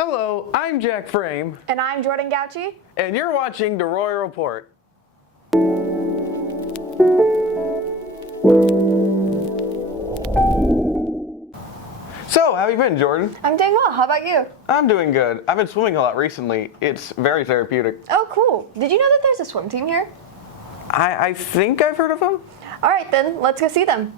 Hello, I'm Jack Frame. And I'm Jordan Gauchi. And you're watching The Roy Report. So, how have you been, Jordan? I'm doing well. How about you? I'm doing good. I've been swimming a lot recently. It's very therapeutic. Oh, cool. Did you know that there's a swim team here? I think I've heard of them. All right, then. Let's go see them.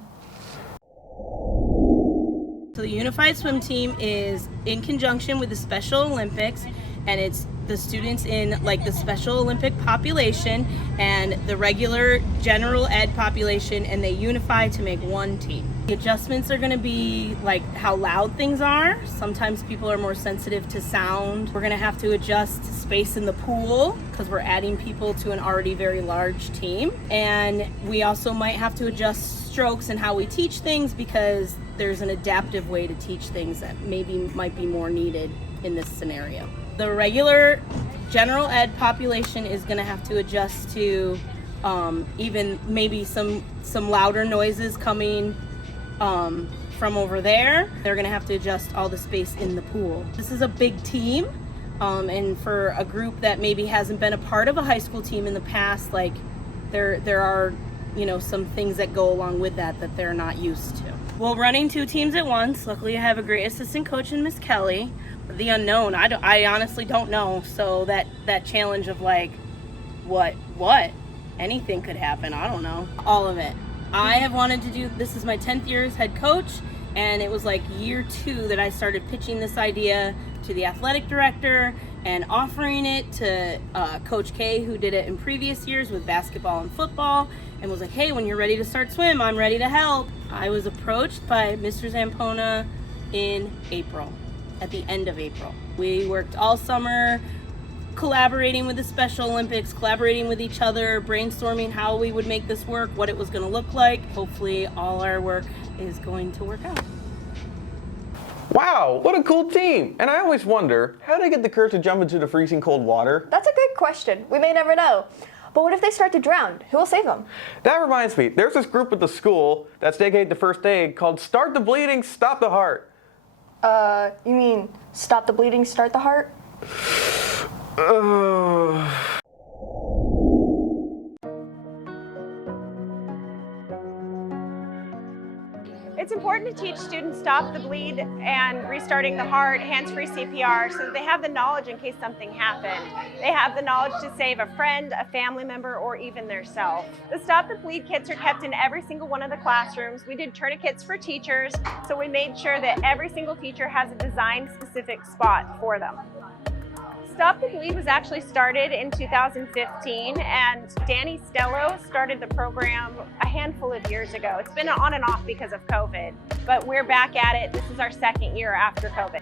So the Unified Swim Team is in conjunction with the Special Olympics, and it's the students in like the Special Olympic population and the regular general ed population, and they unify to make one team. The adjustments are going to be like how loud things are. Sometimes people are more sensitive to sound. We're going to have to adjust space in the pool because we're adding people to an already very large team. And we also might have to adjust strokes and how we teach things because there's an adaptive way to teach things that maybe might be more needed in this scenario. The regular general ed population is going to have to adjust to even maybe some louder noises coming from over there. They're going to have to adjust all the space in the pool. This is a big team, and for a group that maybe hasn't been a part of a high school team in the past, like there are some things that go along with that they're not used to. Well, running two teams at once, luckily I have a great assistant coach in Miss Kelly. The unknown, I honestly don't know, so that challenge of like what anything could happen, I don't know, all of it. I have wanted to do, this is my 10th year as head coach, and it was like year 2 that I started pitching this idea to the athletic director and offering it to Coach K, who did it in previous years with basketball and football, and was like, hey, when you're ready to start swim, I'm ready to help. I was approached by Mr. Zampona in April, at the end of April. We worked all summer collaborating with the Special Olympics, collaborating with each other, brainstorming how we would make this work, what it was going to look like. Hopefully all our work is going to work out. Wow, what a cool team. And I always wonder, how do they get the courage to jump into the freezing cold water? That's a good question. We may never know. But what if they start to drown? Who will save them? That reminds me, there's this group at the school that's dedicated to first aid called Start the Bleeding, Stop the Heart. You mean stop the bleeding, start the heart? It's important to teach students stop the bleed and restarting the heart, hands-free CPR, so that they have the knowledge in case something happened. They have the knowledge to save a friend, a family member, or even their self. The Stop the Bleed kits are kept in every single one of the classrooms. We did tourniquets for teachers, so we made sure that every single teacher has a design-specific spot for them. Stop the Bleed was actually started in 2015, and Danny Stello started the program a handful of years ago. It's been on and off because of COVID, but we're back at it. This is our second year after COVID.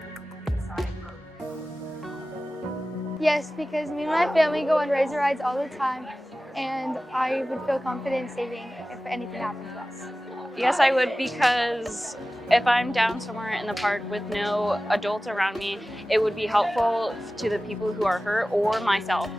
Yes, because me and my family go on razor rides all the time, and I would feel confident saving if anything happened to us. Yes, I would, because if I'm down somewhere in the park with no adults around me, it would be helpful to the people who are hurt or myself.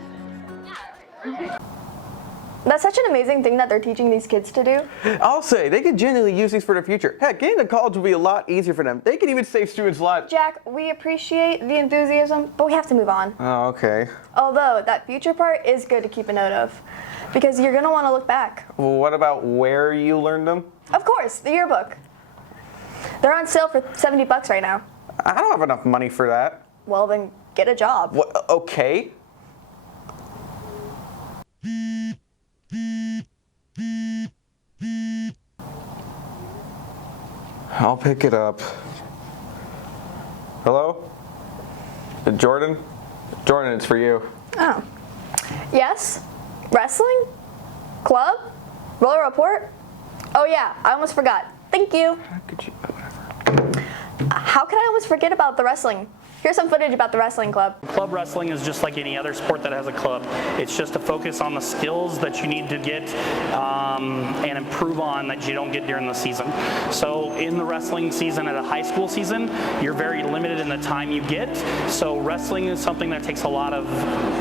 That's such an amazing thing that they're teaching these kids to do. I'll say, they could genuinely use these for the future. Heck, getting to college will be a lot easier for them. They can even save students' lives. Jack, we appreciate the enthusiasm, but we have to move on. Oh, okay. Although, that future part is good to keep a note of, because you're going to want to look back. Well, what about where you learned them? Of course, the yearbook. They're on sale for $70 right now. I don't have enough money for that. Well, then get a job. What? Okay. I'll pick it up. Hello? Jordan? Jordan, it's for you. Oh. Yes? Wrestling? Club? Roller report? Oh yeah, I almost forgot. Thank you. How could you? Whatever. How could I almost forget about the wrestling? Here's some footage about the wrestling club. Club wrestling is just like any other sport that has a club. It's just to focus on the skills that you need to get and improve on that you don't get during the season. So in the wrestling season, at a high school season, you're very limited in the time you get. So wrestling is something that takes a lot of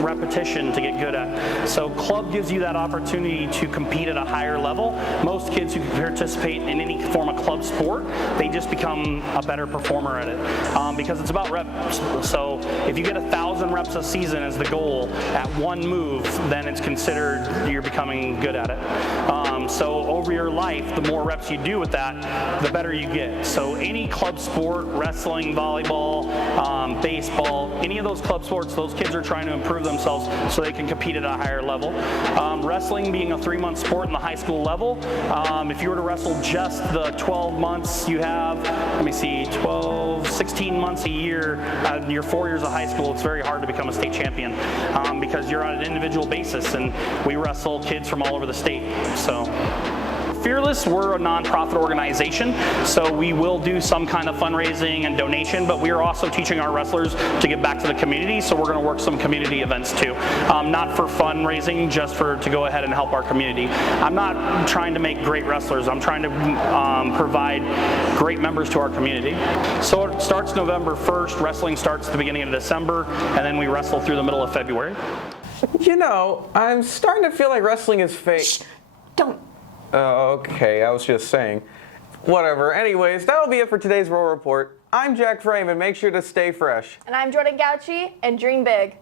repetition to get good at. So club gives you that opportunity to compete at a higher level. Most kids who participate in any form of club sport, they just become a better performer at it because it's about So if you get 1,000 reps a season as the goal at one move, then it's considered you're becoming good at it. So over your life, the more reps you do with that, the better you get. So any club sport, wrestling, volleyball, baseball, any of those club sports, those kids are trying to improve themselves so they can compete at a higher level. Wrestling being a 3-month sport in the high school level, if you were to wrestle just the 12 months you have, 16 months a year, your 4 years of high school, it's very hard to become a state champion because you're on an individual basis, and we wrestle kids from all over the state. So. Fearless, we're a nonprofit organization, so we will do some kind of fundraising and donation, but we are also teaching our wrestlers to give back to the community, so we're going to work some community events too. Not for fundraising, just to go ahead and help our community. I'm not trying to make great wrestlers, I'm trying to provide great members to our community. So it starts November 1st, wrestling starts at the beginning of December, and then we wrestle through the middle of February. You know, I'm starting to feel like wrestling is fake. Shh, don't. Okay, I was just saying. Whatever. Anyways, that'll be it for today's Roll Report. I'm Jack Frame, and make sure to stay fresh. And I'm Jordan Gauchi, and dream big.